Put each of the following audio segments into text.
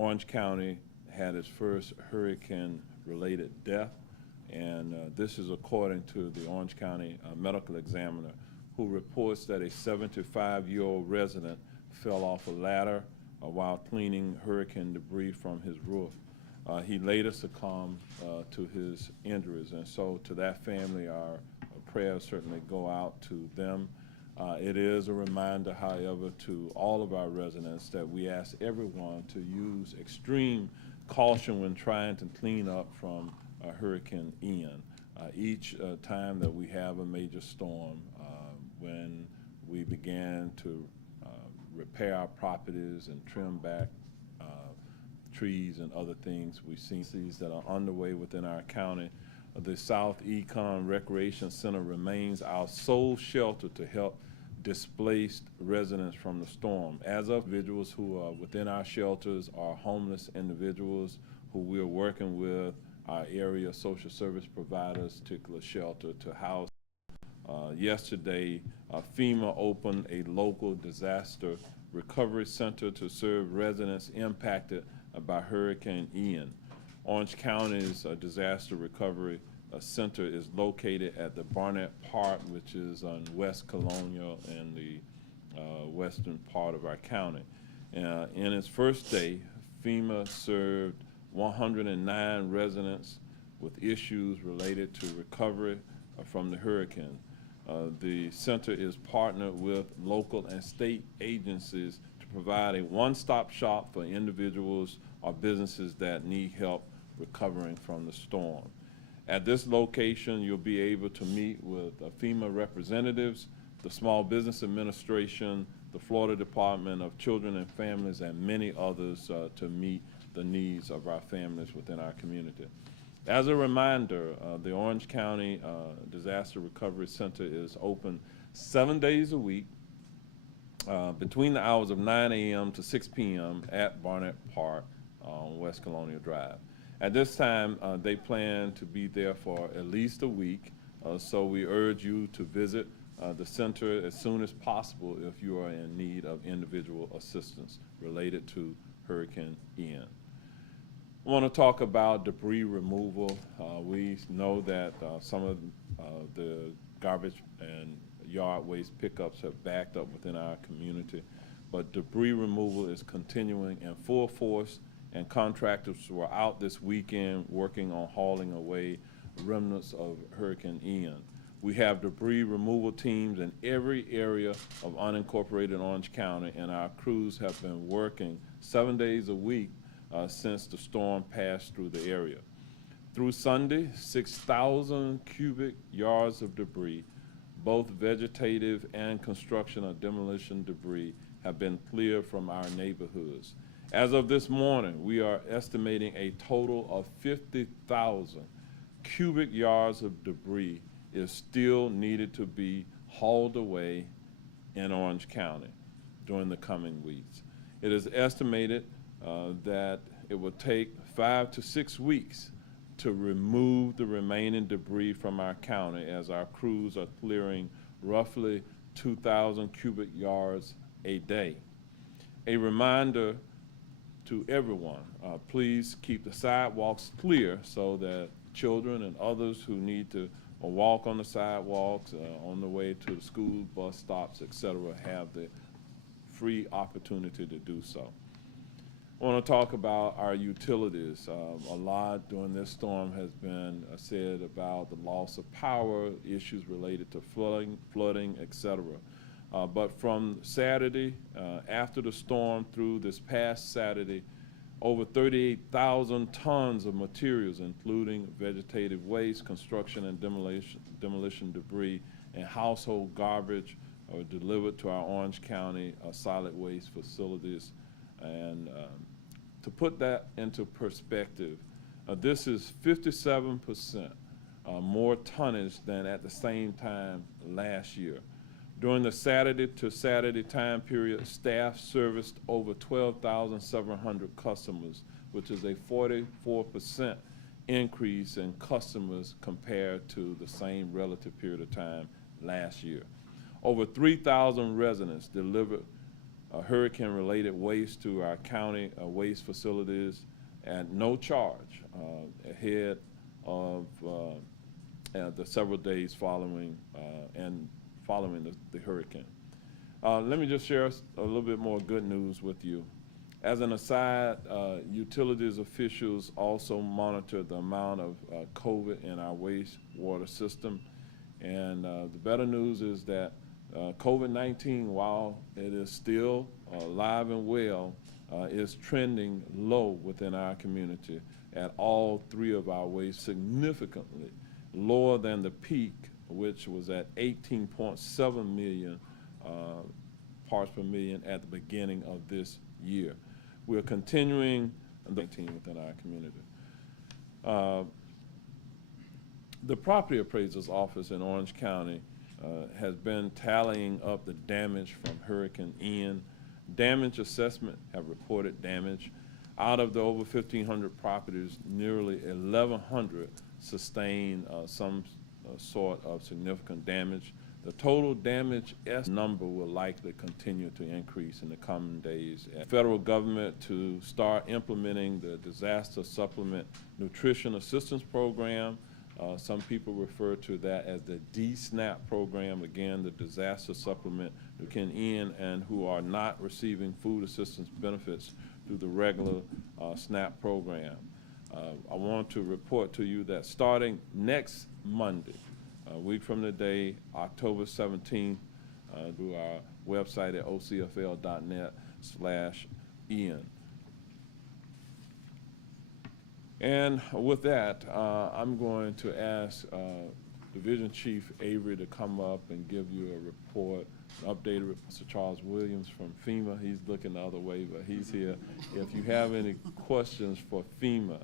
Orange County had its first hurricane-related death, and this is according to the Orange County medical examiner, who reports that a 75-year-old resident fell off a ladder while cleaning hurricane debris from his roof. He later succumbed to his injuries, and so to that family, our prayers certainly go out to them. It is a reminder, however, to all of our residents that we ask everyone to use extreme caution when trying to clean up from Hurricane Ian. Each time that we have a major storm, when we began to repair our properties and trim back trees and other things, we've seen these that are underway within our county. The South Econ Recreation Center remains our sole shelter to help displaced residents from the storm. As of individuals who are within our shelters are homeless individuals who we are working with our area social service providers, particular shelter, to house. Yesterday, FEMA opened a local disaster recovery center to serve residents impacted by Hurricane Ian. Orange County's disaster recovery center is located at the Barnett Park, which is on West Colonial in the western part of our county. In its first day, FEMA served 109 residents with issues related to recovery from the hurricane. The center is partnered with local and state agencies to provide a one-stop shop for individuals or businesses that need help recovering from the storm. At this location, you'll be able to meet with FEMA representatives, the Small Business Administration, the Florida Department of Children and Families, and many others to meet the needs of our families within our community. As a reminder, the Orange County Disaster Recovery Center is open 7 days a week between the hours of 9 a.m. to 6 p.m. at Barnett Park on West Colonial Drive. At this time, they plan to be there for at least a week, so we urge you to visit the center as soon as possible if you are in need of individual assistance related to Hurricane Ian. I want to talk about debris removal. We know that some of the garbage and yard waste pickups have backed up within our community, but debris removal is continuing in full force, and contractors were out this weekend working on hauling away remnants of Hurricane Ian. We have debris removal teams in every area of unincorporated Orange County, and our crews have been working 7 days a week since the storm passed through the area. Through Sunday, 6,000 cubic yards of debris, both vegetative and construction or demolition debris, have been cleared from our neighborhoods. As of this morning, we are estimating a total of 50,000 cubic yards of debris is still needed to be hauled away in Orange County during the coming weeks. It is estimated that it will take 5 to 6 weeks to remove the remaining debris from our county as our crews are clearing roughly 2,000 cubic yards a day. A reminder to everyone, please keep the sidewalks clear so that children and others who need to walk on the sidewalks, on the way to the school, bus stops, etc., have the free opportunity to do so. I want to talk about our utilities. A lot during this storm has been said about the loss of power, issues related to flooding, etc. But from Saturday, after the storm through this past Saturday, over 38,000 tons of materials, including vegetative waste, construction and demolition debris, and household garbage, are delivered to our Orange County solid waste facilities. And to put that into perspective, this is 57% more tonnage than at the same time last year. During the Saturday to Saturday time period, staff serviced over 12,700 customers, which is a 44% increase in customers compared to the same relative period of time last year. Over 3,000 residents delivered hurricane-related waste to our county waste facilities at no charge ahead of the several days following the hurricane. Let me just share a little bit more good news with you. As an aside, utilities officials also monitor the amount of COVID in our wastewater system. And the better news is that COVID-19, while it is still alive and well, is trending low within our community at all three of our waste, significantly lower than the peak, which was at 18.7 million parts per million at the beginning of this year. We're continuing within our community. The property appraiser's office in Orange County has been tallying up the damage from Hurricane Ian. Damage assessment have reported damage. Out of the over 1,500 properties, nearly 1,100 sustained some sort of significant damage. The total damage number will likely continue to increase in the coming days. The federal government to start implementing the Disaster Supplement Nutrition Assistance Program. Some people refer to that as the DSNAP program. Again, the Disaster Supplement Nutrition in and who are not receiving food assistance benefits through the regular SNAP program. I want to report to you that starting next Monday, a week from today, October 17th, through our website at ocfl.net/Ian. And with that, I'm going to ask Division Chief Avery to come up and give you a report, an updated report. Mr. Charles Williams from FEMA, he's looking the other way, but he's here. If you have any questions for FEMA,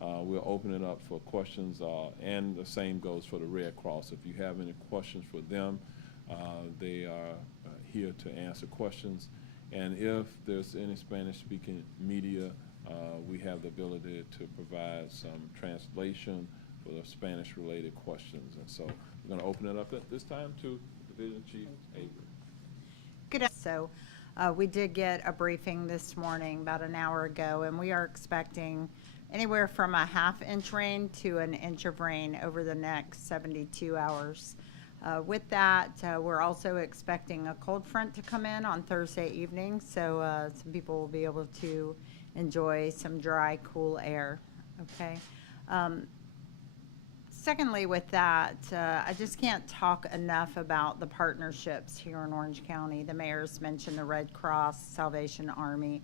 we'll open it up for questions, and the same goes for the Red Cross. If you have any questions for them, they are here to answer questions. And if there's any Spanish-speaking media, we have the ability to provide some translation for the Spanish-related questions. And so we're going to open it up at this time to Division Chief Avery. Good. So we did get a briefing this morning about an hour ago, and we are expecting anywhere from a ½ inch rain to an inch of rain over the next 72 hours. With that, we're also expecting a cold front to come in on Thursday evening, so some people will be able to enjoy some dry, cool air. Okay. Secondly, with that, I just can't talk enough about the partnerships here in Orange County. The mayor's mentioned the Red Cross, Salvation Army,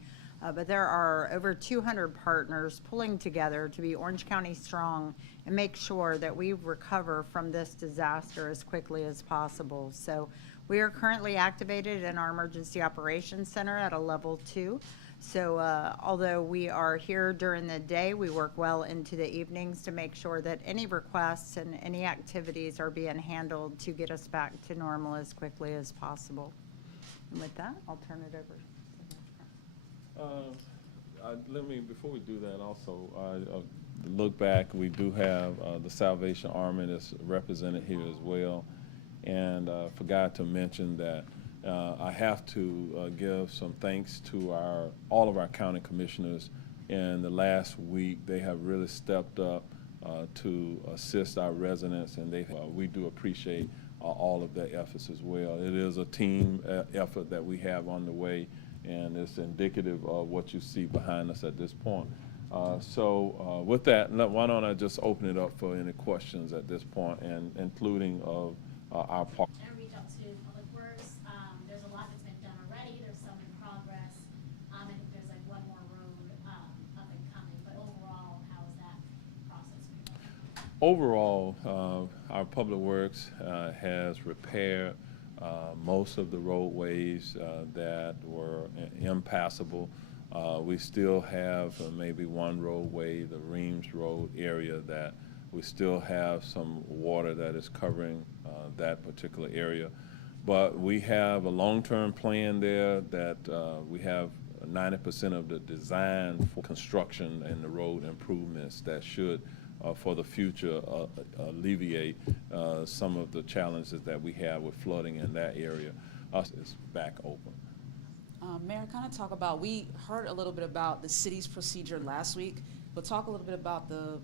but there are over 200 partners pulling together to be Orange County strong and make sure that we recover from this disaster as quickly as possible. So we are currently activated in our Emergency Operations Center at a level 2. So although we are here during the day, we work well into the evenings to make sure that any requests and any activities are being handled to get us back to normal as quickly as possible. And with that, I'll turn it over. Let me, before we do that also, look back, we do have the Salvation Army that's represented here as well. And forgot to mention that I have to give some thanks to all of our county commissioners. In the last week, they have really stepped up to assist our residents, and we do appreciate all of their efforts as well. It is a team effort that we have on the way, and it's indicative of what you see behind us at this point. So with that, why don't I just open it up for any questions at this point, and including of our part. Overall, our Public Works has repaired most of the roadways that were impassable. We still have maybe one roadway, the Reams Road area, that we still have some water that is covering that particular area. But we have a long-term plan there that we have 90% of the design for construction and the road improvements that should for the future alleviate some of the challenges that we have with flooding in that area. Us is back open. Mayor, kind of talk about, we heard a little bit about the city's procedure last week, but talk a little bit about the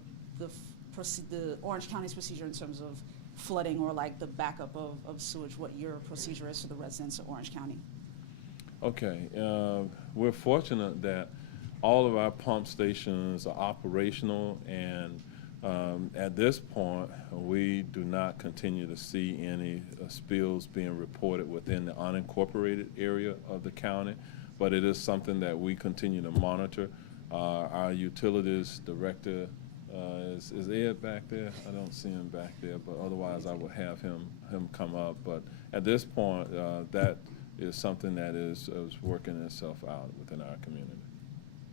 Orange County's procedure in terms of flooding or like the backup of sewage, what your procedure is for the residents of Orange County. Okay, we're fortunate that all of our pump stations are operational, and at this point, we do not continue to see any spills being reported within the unincorporated area of the county, but it is something that we continue to monitor. Our utilities director, is Ed back there? I don't see him back there, but otherwise I would have him come up. But at this point, that is something that is working itself out within our community.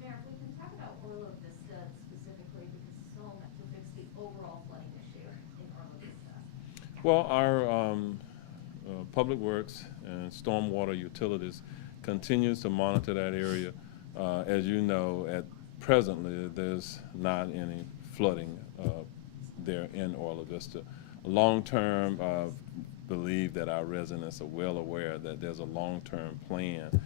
Mayor, if we can talk about Orla Vista specifically, because it's all meant to fix the overall flooding issue in Orla Vista. Well, our Public Works and Stormwater Utilities continues to monitor that area. As you know, presently, there's not any flooding there in Orla Vista. Long-term, believe that our residents are well aware that there's a long-term plan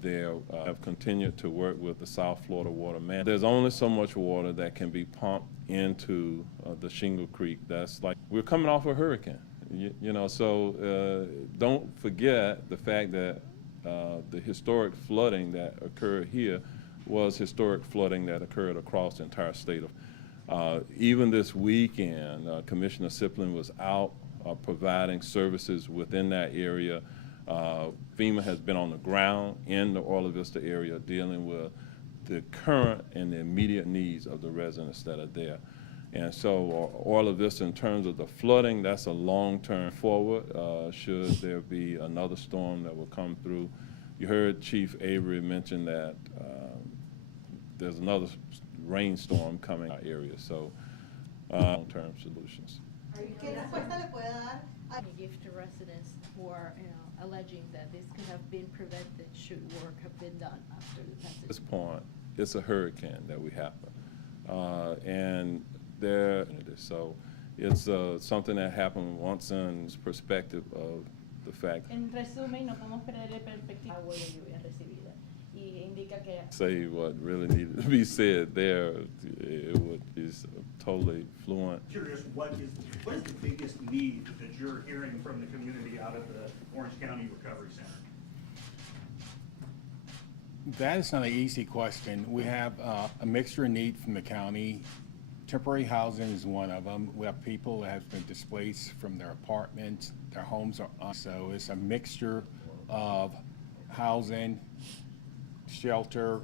there. Have continued to work with the South Florida Water Man. There's only so much water that can be pumped into the Shingle Creek. That's like, we're coming off a hurricane, you know, so don't forget the fact that the historic flooding that occurred here was historic flooding that occurred across the entire state of. Even this weekend, Commissioner Siplin was out providing services within that area. FEMA has been on the ground in the Orla Vista area dealing with the current and the immediate needs of the residents that are there. And so Orla Vista, in terms of the flooding, that's a long-term forward, should there be another storm that will come through. You heard Chief Avery mention that there's another rainstorm coming in our area, so long-term solutions. ¿Qué respuesta le puede dar a Give to residents who are, alleging that this could have been prevented should work have been done after the passage? At this point, it's a hurricane that we have, so it's something that happened once in perspective of the fact. En resumen, no podemos perder perspectiva agua y lluvia recibida. Y indica que Say what really needed to be said there, it would be totally fluent. Curious, what is the biggest need that you're hearing from the community out of the Orange County Recovery Center? That is not an easy question. We have a mixture of need from the county. Temporary housing is one of them. We have people that have been displaced from their apartments, their homes are, so it's a mixture of housing, shelter,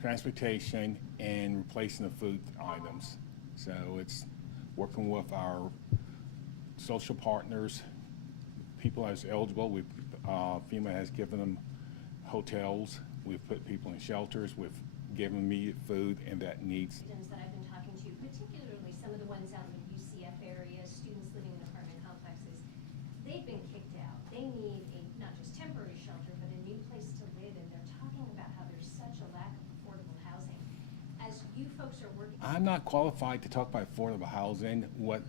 transportation, and replacing the food items. So it's working with our social partners, people that's eligible. FEMA has given them hotels. We've put people in shelters. We've given them immediate food and that needs. Residents that I've been talking to, particularly some of the ones out in the UCF area, students living in apartment complexes, they've been kicked out. They need not just temporary shelter, but a new place to live, and they're talking about how there's such a lack of affordable housing. As you folks are working. I'm not qualified to talk about affordable housing. What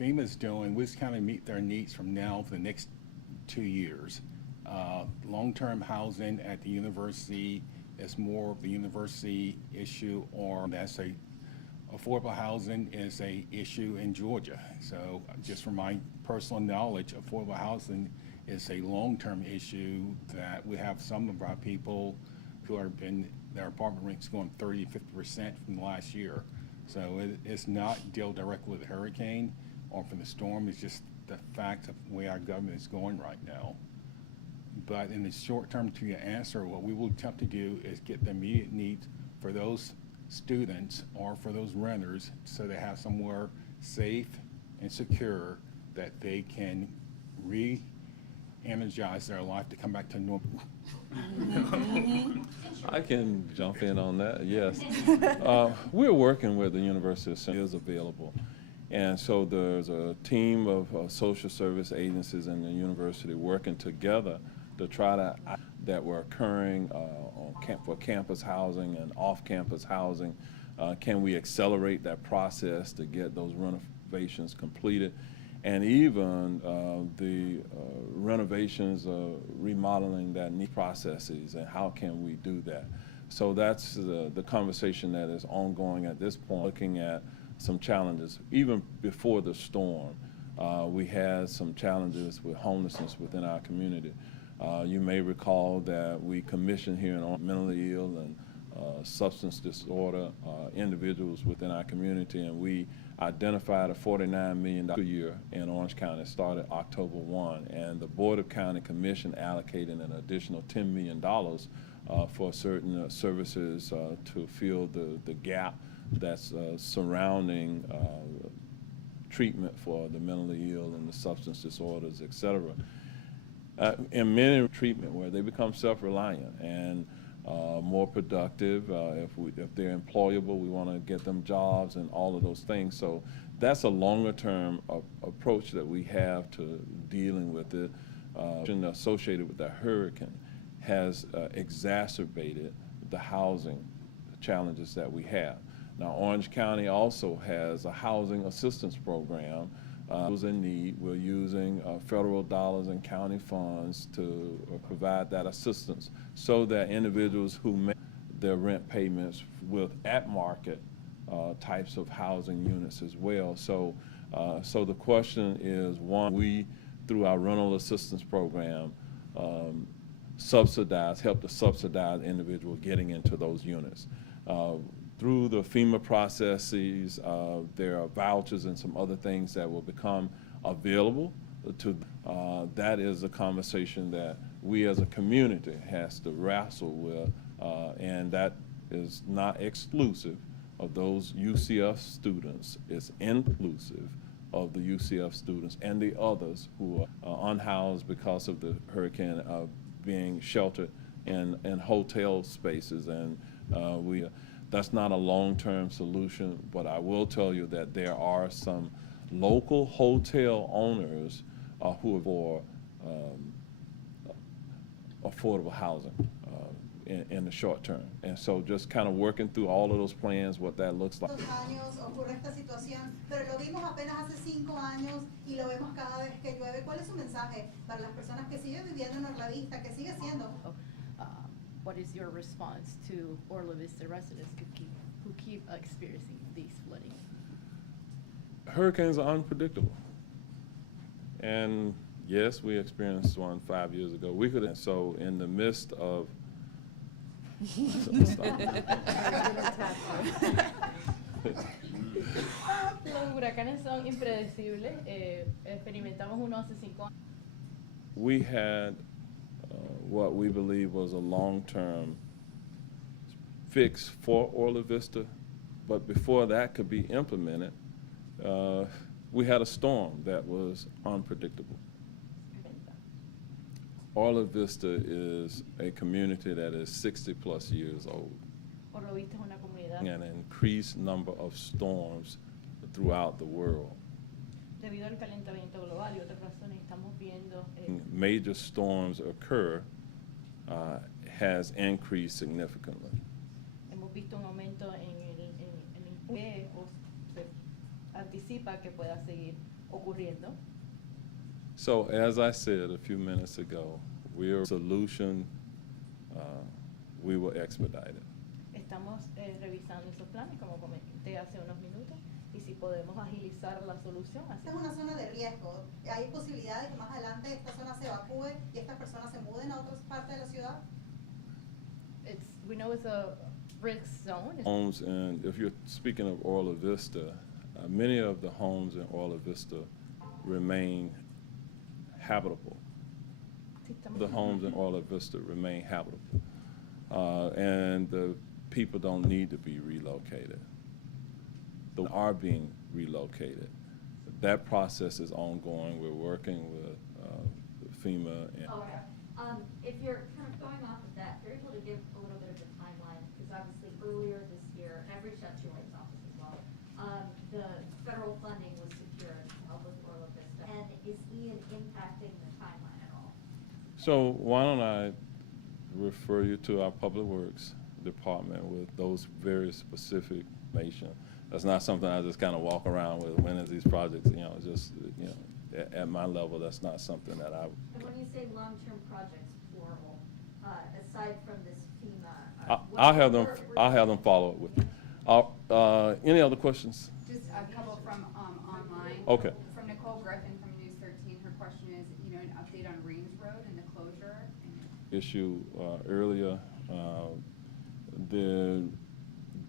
FEMA's doing, we just kind of meet their needs from now for the next 2 years. Long-term housing at the university is more of the university issue, or that's affordable housing is a issue in Georgia. So just from my personal knowledge, affordable housing is a long-term issue that we have some of our people who are in their apartment rents going 30, 50% from the last year. So it's not deal directly with the hurricane or from the storm. It's just the fact of where our government is going right now. But in the short term, to your answer, what we will attempt to do is get the immediate needs for those students or for those renters so they have somewhere safe and secure that they can re-energize their life to come back to normal. I can jump in on that, yes. We're working with the University of Central is available. And so there's a team of social service agencies in the university working together to try to, that were occurring for campus housing and off-campus housing. Can we accelerate that process to get those renovations completed? and even the renovations, remodeling that need processes, and how can we do that. So that's the conversation that is ongoing at this point, looking at some challenges. Even before the storm, we had some challenges with homelessness within our community. You may recall that we commissioned here in mentally ill and substance disorder individuals within our community, and we identified a $49 million a year in Orange County. It started October 1, and the Board of County Commission allocated an additional $10 million for certain services to fill the gap that's surrounding treatment for the mentally ill and the substance disorders, et cetera. In many treatment where they become self-reliant and more productive. If they're employable, we want to get them jobs and all of those things. So that's a longer-term approach that we have to dealing with it. Associated with the hurricane has exacerbated the housing challenges that we have. Now, Orange County also has a housing assistance program. Those in need, we're using federal dollars and county funds to provide that assistance so that individuals who make their rent payments with at-market types of housing units as well. So, so the question is, one, we, through our rental assistance program, help to subsidize individuals getting into those units. Through the FEMA processes, there are vouchers and some other things that will become available to, that is a conversation that we as a community has to wrestle with, and that is not exclusive of those UCF students. It's inclusive of the UCF students and the others who are unhoused because of the hurricane, being sheltered in hotel spaces, and that's not a long-term solution, but I will tell you that there are some local hotel owners who are for affordable housing in the short term. And so just kind of working through all of those plans, what that looks like. Años ocurre esta situación, pero lo vimos apenas hace 5 años y lo vemos cada vez que llueve. ¿Cuál es su mensaje para las personas que siguen viviendo en Orla Vista, que sigue siendo? What is your response to Orla Vista residents who keep experiencing these flooding? Hurricanes are unpredictable. And yes, we experienced one 5 years ago. We could, and so in the midst of Los huracanes son impredecibles. Experimentamos uno hace 5 años. we had what we believe was a long-term fix for Orla Vista, but before that could be implemented, we had a storm that was unpredictable. Orla Vista is a community that is 60-plus years old. Orla Vista es una comunidad. An increased number of storms throughout the world. Debido al calentamiento global y otras razones, estamos viendo Major storms occur has increased significantly. hemos visto un aumento que se anticipa que pueda seguir ocurriendo. So as I said a few minutes ago, we're solution, we will expedite it. Estamos revisando esos planes, como comenté hace unos minutos, y si podemos agilizar la solución. Así. Esta es una zona de riesgo. ¿Hay posibilidad de que más adelante esta zona se evacúe y estas personas se muden a otras partes de la ciudad? We know it's a risk zone. Homes, and if you're speaking of Orla Vista, many of the homes in Orla Vista remain habitable. The homes in Orla Vista remain habitable. And the people don't need to be relocated. They are being relocated. That process is ongoing. We're working with FEMA. And If you're kind of going off of that, if you're able to give a little bit of a timeline, because obviously earlier this year, and I've reached out to White's office as well, the federal funding was secured to help with Orla Vista. And is Ian impacting the timeline at all? So why don't I refer you to our Public Works Department with those very specific information. That's not something I just kind of walk around with. When is these projects, you know, just, you know, at my level, that's not something that I. And when you say long-term projects, plural, aside from this FEMA. I'll have them follow up with you. Any other questions? Just a couple from online. Okay. From Nicole Griffin from News 13. Her question is, an update on Reams Road and the closure. Issue earlier, the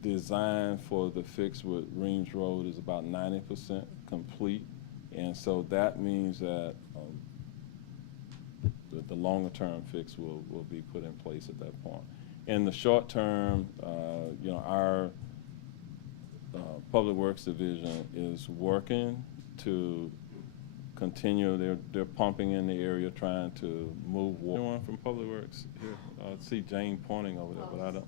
design for the fix with Reams Road is about 90% complete, and so that means that the longer term fix will be put in place at that point. In the short term, our Public Works Division is working to continue. They're pumping in the area, trying to move water. Anyone from Public Works here? I see Jane pointing over there, but I don't.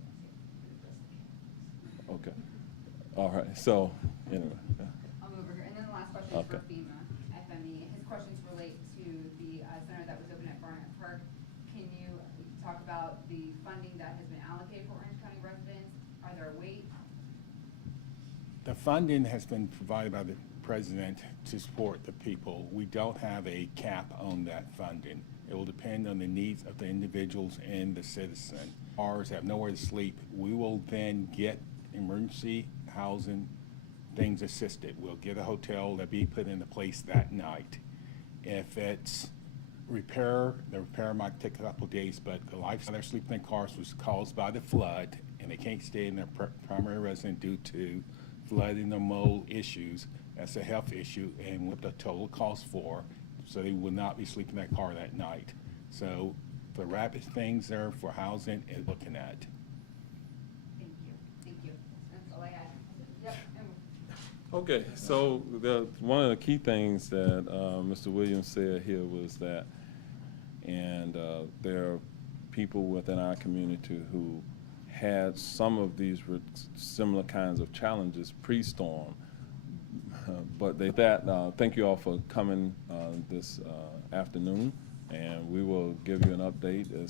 Okay. All right. So anyway. I'll move over here. And then the last question is for FEMA, FME. His questions relate to the center that was open at Barnett Park. Can you talk about the funding that has been allocated for Orange County residents? Are there waits? The funding has been provided by the president to support the people. We don't have a cap on that funding. It will depend on the needs of the individuals and the citizen. Ours have nowhere to sleep. We will then get emergency housing things assisted. We'll get a hotel that be put into place that night. If it's repair, the repair might take a couple of days, but the lifestyle they're sleeping in cars was caused by the flood, and they can't stay in their primary residence due to flooding or mold issues. That's a health issue, and what the total cost for, so they will not be sleeping in that car that night. So the rapid things there for housing is looking at. Thank you. Thank you. That's all I had. Yep. Okay, so one of the key things that Mr. Williams said here was that, and there are people within our community who had some of these similar kinds of challenges pre-storm, but thank you all for coming this afternoon, and we will give you an update as